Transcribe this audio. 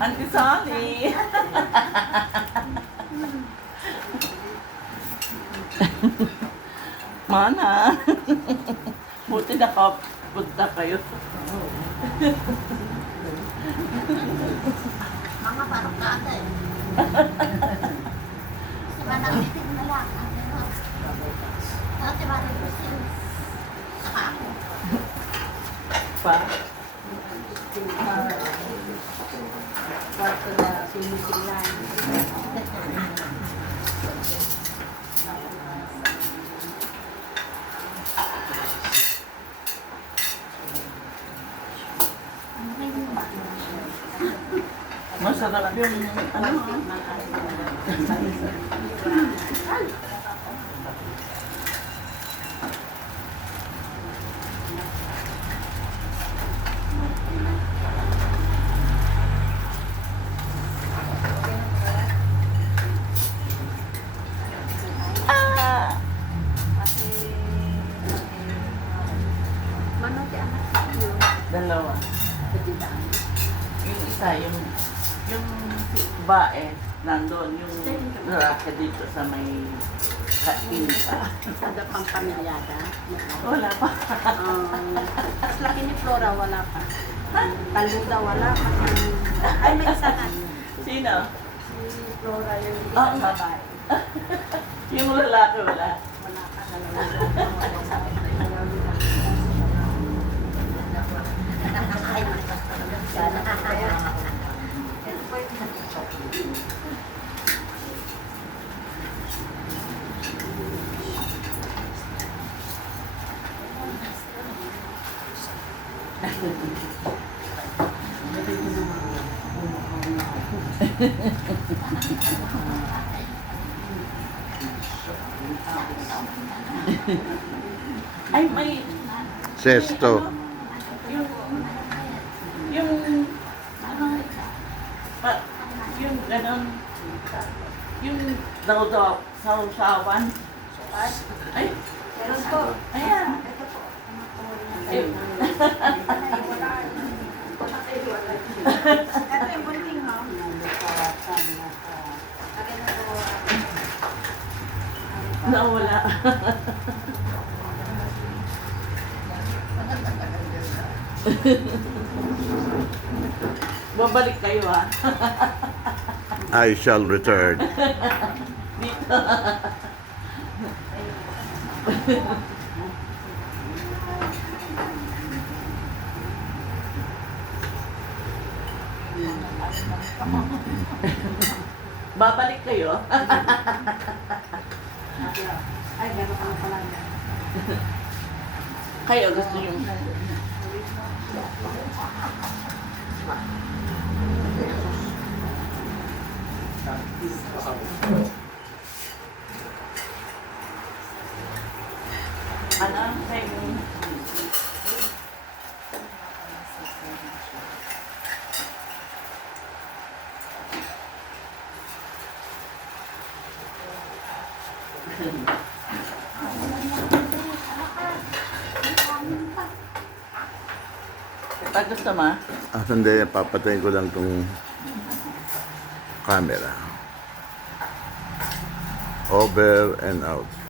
Auntie Sally. Mana? Buti nakapunta kayo. Mga parang kaata eh. Saka nakitig na lang. Dati ba rin kasi saka ako. Pa? Kwarto na sinisiglan. Masarap yung ano? Ah! Manong di anak ko. Dalawa. Katitaan. Yung isa, yung bae, nandun, yung lalaki dito sa may kainta. Sada pang pamilyada. Wala pa. Tapos laki ni Flora, wala pa. Taluda, wala pa. Ay, may isa na. Sino? Si Flora yung Ah, isang babae. Yung lalaki wala. Wala pa. Wala sa akin. Ay, may... Sesto. Yung... Ano... Yung ganon... Yung daw-daw, sausawan. Ay, Meron po. ayan. Ay, Ito yung bunting, no? Akin na po. nawala. Babalik kayo ha. I shall return. Dito. Babalik kayo. Ay, gano'n ka na pala. Kayo gusto nyo. Ano? Kayo. Pag gusto mo, Hindi, papatayin ko lang tong camera. Over and out.